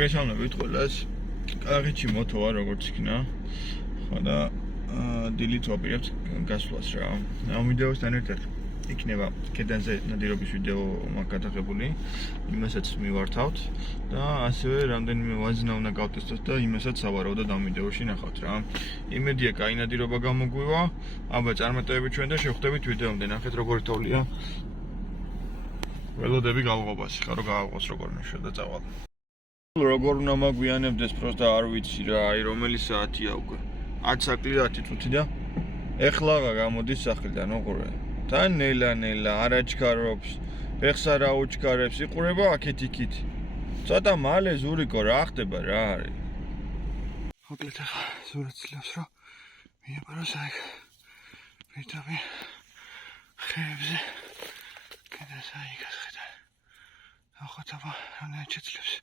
მოგესალმებით ყველას. კაღიჩი მოტოა როგორც იქნა. ხო და დილით ვაპირებთ გასვლას რა. ამ ვიდეოსთან ერთად იქნება კედანზე ნადირობის ვიდეო მაქვს გადაღებული. იმასაც მივართავთ და ასევე რამდენიმე ვაზნა უნდა გავტესტოთ და იმასაც სავარაუდოდ ამ ვიდეოში ნახავთ რა. იმედია კაი ნადირობა გამოგვივა. აბა წარმატებით ჩვენ და შევხვდებით ვიდეომდე. ნახეთ როგორი თოვლია. ველოდები გავღობასი ხარ რომ გააღოს როგორ მეშვა და წავალ. როგორ უნდა მაგვიანებდეს პროსტა არ ვიცი რა, აი რომელი საათია უკვე 10 საკლი წუთი და ეხლა გამოდის სახლიდან ოღონდ თან ნელა არაჩქარობს ეხს არა უჩქარებს იყურება აქეთ იქით ცოტა მალე ზურიკო რა ხდება რა არის მოკლედ ახლა ზურიც ძლევს რომ მიაბაროს აი ვიტამინ ხეებზე კედას აი გასხედან ახლა აბა რამდენი შეძლებს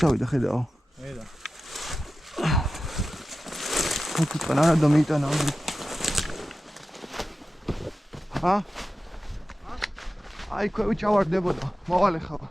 ჩავიდა ხედავ. ხედა. კუთხე რა დამიტანა. აი ქვევი ჩავარდებოდა. მოვალე ხავა.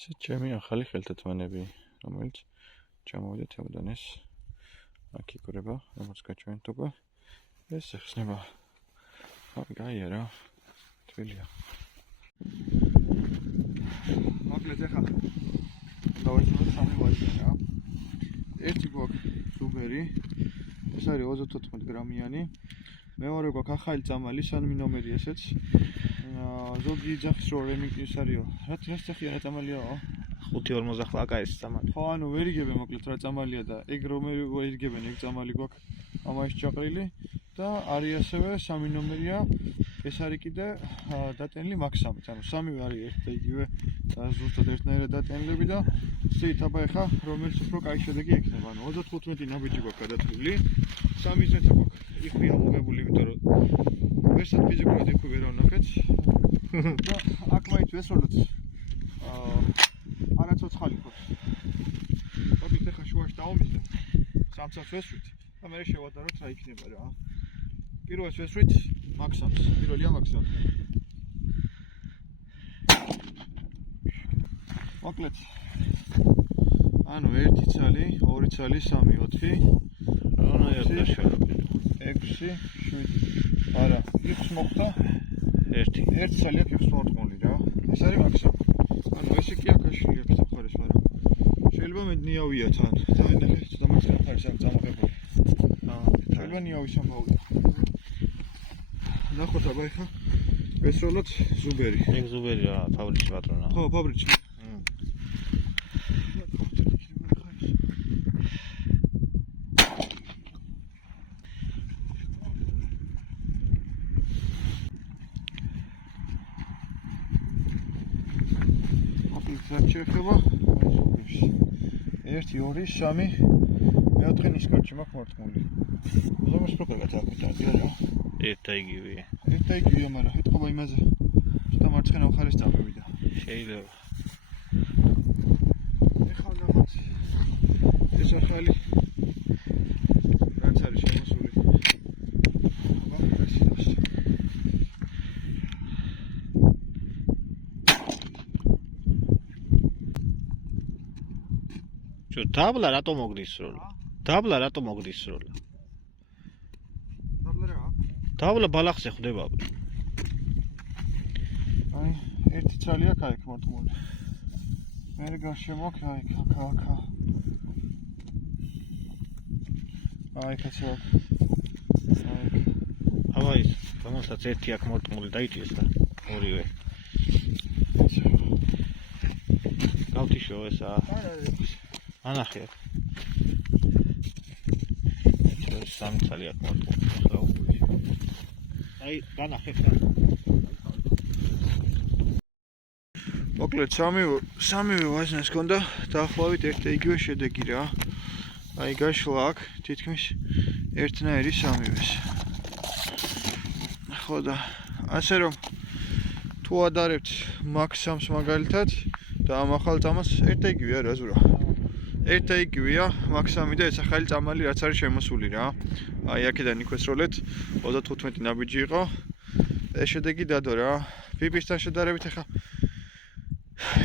ეს ჩემი ახალი ხელთათმანები, რომელიც ჩამოვიდა თემდან ეს აქ იკვრება, როგორც გაჩვენეთ უკვე. ეს ეხსნება. გაია რა. თბილია. მოკლედ ახლა დავიწყოთ სამი ვაზი რა. ერთი გვაქვს სუბერი, ეს არის 34 გრამიანი. მეორე გვაქვს ახალი წამალი, სამი ნომერი ესეც. ზოგი ძახის რო რემიკის არისო. რაც სახია რა წამალიაო? 5.50 აკა ეს წამალი. ხო, ანუ ვერ იგებენ მოკლედ რა წამალია და ეგ რომელი ვერ იგებენ ეგ წამალი გვაქვს. ამაში ჩაყრილი და არის ასევე სამი ნომერია. ეს არის კიდე დატენილი მაქსამით. ანუ სამივე არის ერთ და იგივე ზუსტად ერთნაირად დატენილები და ზით აბა ეხა რომელიც უფრო კაი შედეგი ექნება. ანუ 35 ნაბიჯი გვაქვს გადათვლილი. სამი ზეთა გვაქვს. იქვია მოგებული, იმიტომ რომ ვერსად ფიზიკურად იქვე ვერ ვნახეთ. და აქ მაინც ვესვენოთ არა ცოცხალი ხობს. მოკლედ ახლა შუაში დავამიზდე. სამცას ვესვით და მე შევადაროთ რა იქნება რა. პირველს ვესვით მაქსამს, პირველია მაქსამს. მოკლედ ანუ 1 ცალი, 2 ცალი, 3, 4 რანაირად შევარდი. 6, 7 არა, 6 მოხდა. ერთი ცალი აქვს 6 მორტყმული რა. ეს არის მაქსიმუმ. ანუ ესე კი აქაშილი აქვს სახარეს, მაგრამ შეიძლება მედნიავია თან. და ნახეთ, დამაცხა ხარს ამ წამოღებული. არბანიავის ამბავი. ნახოთ აბა ეხა პესროლად ზუბერი. ეგ ზუბერი რა, ფაბრიკში პატრონა. ხო, ფაბრიკში. შეიძლება 1 2 3 მეოთხე ნისკარტში მაქვს მორთმული. ზომის პროგრამაც აკეთებია რა. ერთ და იგივეა. ერთ და იგივეა, მაგრამ ეთქობა იმაზე. ცოტა მარცხენა მხარეს წავევიდა. შეიძლება. ეხლა ნახოთ. ეს ახალი რაც არის შემოსული. დაბლა რატო მოგდისროლა? დაბლა რატო მოგდისროლა? დაბლა რა? დაბლა ბალახზე ხდება. აი, ერთი ცალი აქ აიქ მორთმული. მე გარშემო აქ. აი, კაცო. აი. აბა ის, რომელსაც ერთი აქ მორთმული დაიჭირეს და ორივე. გავთიშო ესა. ანახე. სამი ცალი აქ მორთმული. აი, განახე ხა. მოკლედ სამივე ვაზნას ჰქონდა დაახლოებით ერთ და იგივე შედეგი რა. აი გაშლა აქ თითქმის ერთნაირი სამივეს. ხო და ასე რომ თუ ადარებთ მაქსამს მაგალითად და ამ ახალ წამას ერთ და იგივეა რა ზურა. ერთ და იგივეა მაქსამი და ეს ახალი წამალი რაც არის შემოსული რა. აი აქედან იქვესროლეთ 35 ნაბიჯი იყო. ეს შედეგი დადო რა. ფიფისთან შედარებით ახლა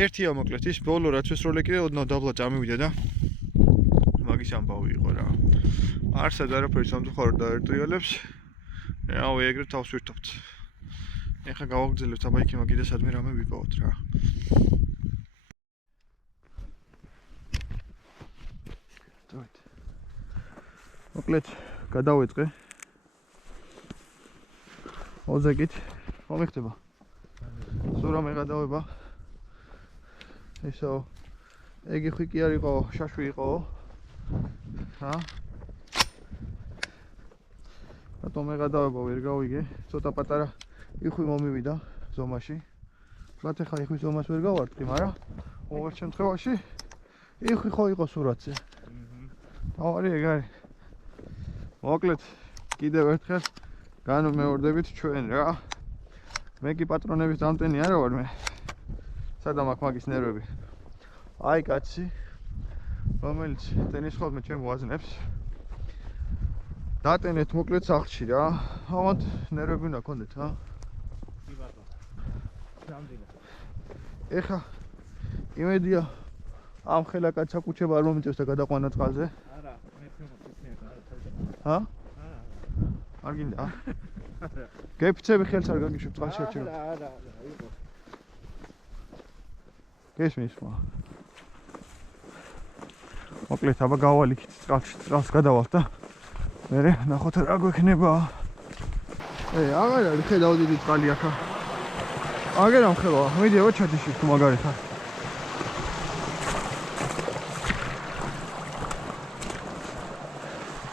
ერთია მოკლედ ის ბოლო რაც ვესროლე კიდე ოდნავ დაბლა წამივიდა და მაგის ამბავი იყო რა. არსად არაფერი სამწუხაროდ დაერტყიალებს. რავი ეგრე თავს ვირთობთ. ეხლა გავაგრძელებთ აბა იქ კიდე სადმე რამე ვიპოვოთ რა. მოკლედ გადავეწყე. ოზეგით რომ ხდება. სულ რამე გადავება. ესო ეგი ხიკი არ იყო, შაშვი იყო. ჰა? რატომ მე გადავება ვერ გავიგე? ცოტა პატარა იხვი მომივიდა ზომაში. მათ ახლა იხვის ზომას ვერ გავარტყი, მაგრამ ყოველ შემთხვევაში იხვი ხო იყო სურათზე. თავარი ეგ არის. მოკლედ კიდევ ერთხელ განმეორდებით ჩვენ რა. მე კი პატრონების დამტენი არა ვარ მე. სადამ აქ მაგის ნერვები. აი კაცი, რომელიც ტენის ხოლმე ჩემ ვაზნებს. დატენეთ მოკლედ სახლში რა. ამათ ნერვები უნდა გქონდეთ რა. კი ბატონო. რამდენი? ეხა იმედია ამ ხელა კაცს აკუჩება არ მომიწევს და გადაყვანა წყალზე. არა, მე ფიქრობ. ჰა? არ გინდა? გეფცები ხელს არ გაგიშვებ წყალში არჩევ. არა, იყო. გესმის ხო? მოკლედ აბა გავალიქით წყალს გადავალთ და მერე ნახოთ რა გვექნება. აღარ არის ხედავ დიდი წყალი აქა. აგერ ამხელა, მიდი აბა ჩადიში თუ მაგარითად.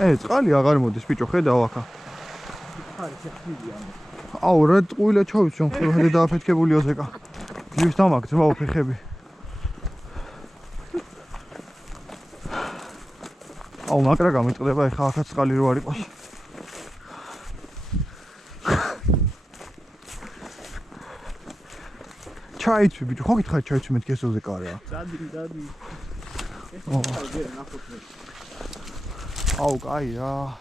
წყალი აღარ მოდის ბიჭო, ხედავ აქა. აუ რა ტყუილა ჩავიცვი ამხელა და დააფეთქებული ოზეკა. ჯიშ დამაგძმაო ფეხები. აუ მაგრა გამიწყდება ეხა აქაც წყალი რო არ იყოს. ჩაიცვი ბიჭო, ხო გითხარი ჩაიცვი მეთქი ეს ოზეკა რა. დადი. აუ კაი რა.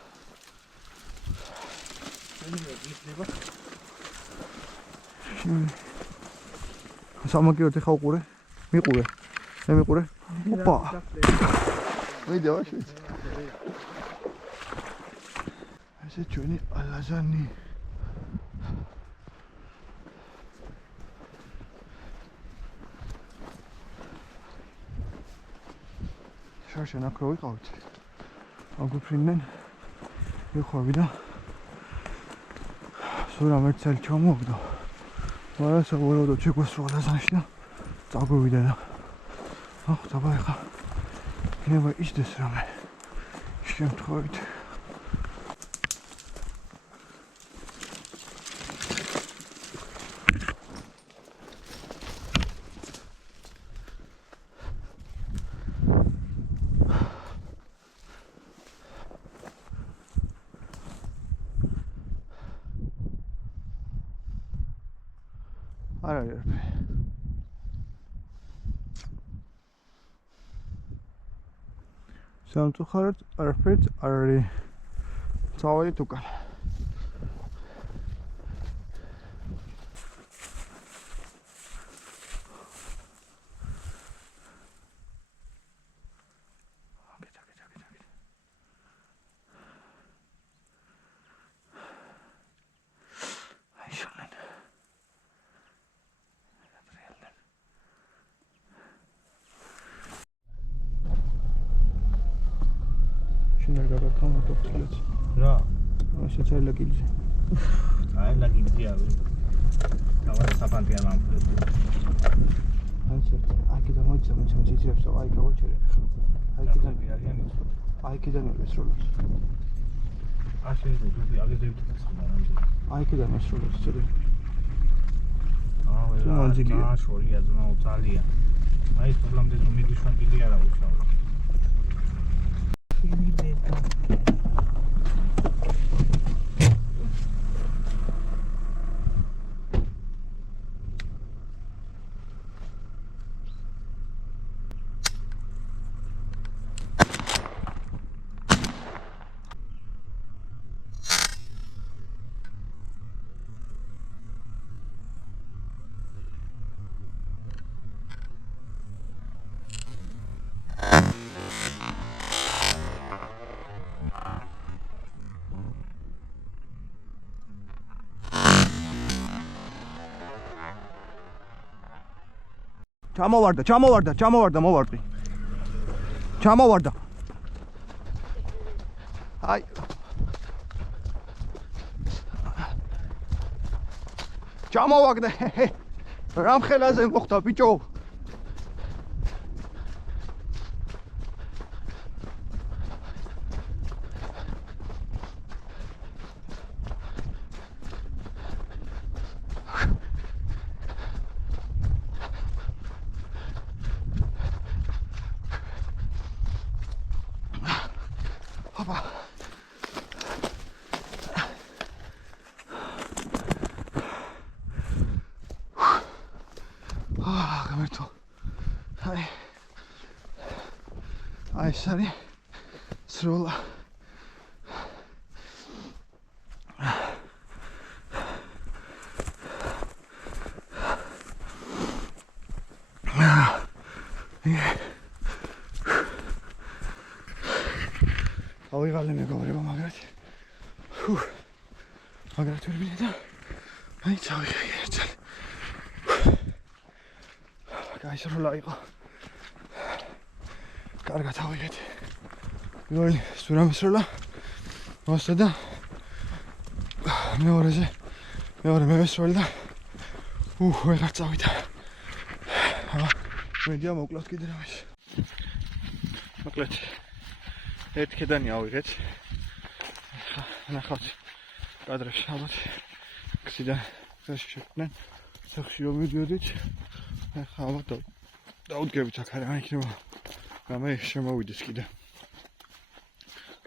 სამაგიეროდ ეხა უყურე? მიყურე. მე მიყურე? ოპა. ვიდეო შვიც. ესე ჩვენი ალაზანი. შარშან აქ რო ვიყავით. აგვიფრინდნენ ვიხვევი და სულ რამე წელი ჩამოვიდა. მაგრამ საბოლოოდ შეგვესროლა ზანში და წაგვივიდა და დაბა ეხა იქნება ისდეს რამე შემთხვევით. არა სამწუხაროდ არაფერს არ არის წავედით უკან. რა? შეცვალა გილზე. აილა გილზია. თავად საფანტია ლამპები. აქედან მოიწამე ჩამოჭირებს და აი გავაჩერებ ხა. აიქიდან ესროლებს. ასე ძუდი აგეზევით ხსნა. აიქიდან ესროლებს ცოტა. აა შორია ძმაო ძალიან. აი პრობლემები რომ მიგიშვანტილი არა უშავო. ჩამოვარდა. აი. ჩამოვაგდე. რამ ხელაზე მოხდა ბიჭო? გამერთო. აი სარი სროლა. ავიღალე მეგობრებო მაგრად. მაგრად ვერ ვიდე და აი წავიღე ერთად. გაისროლა იყო. კარგად ავიღეთ. პირველი სურამისროლა მოსდა და მეორე მევესროლი და ვეღარ წავიდა. მედია მოკლავთ კიდე რამეს. მოკლედ ერთ კედანი ავიღეთ. ნახავთ კადრებში ალბათ გზიდან შეხვდნენ. სახში რომ მივიდით ახლა ალბათ დაუდგებით აქ არა იქნება რამე შემოვიდეს კიდე.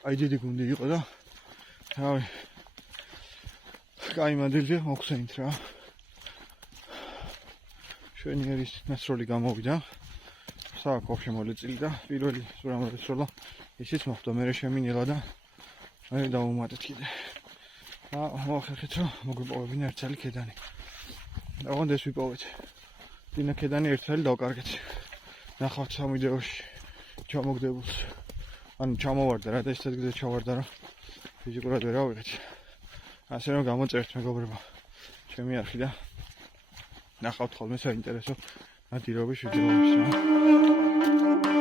აი დიდი გუნდი იყო და რავი კაი მადლზე მოგხსენით რა. შვენიერი ნასროლი გამოვიდა. სააკოფში მოლეწილი და პირველი სურამისროლა ისიც მოხდა მერე შემინელა და აი დავუმატეთ კიდე. მოახერხეთ რომ მოგვიპოვებინა ერთ წელი კედანი. ოღონდ ეს ვიპოვეთ. დინა კედანი ერთ წელი დავკარგეთ. ნახავთ სამ ვიდეოში ჩამოგდებულს. ანუ ჩამოვარდა რა და ისეთ გზით ჩავარდა რომ ფიზიკურად ვერ ავიღეთ. ასე რომ გამოწერთ მეგობრებო. ჩემი არხი და ნახავთ ხოლმე საინტერესო ნადირობის ვიდეოებს რა.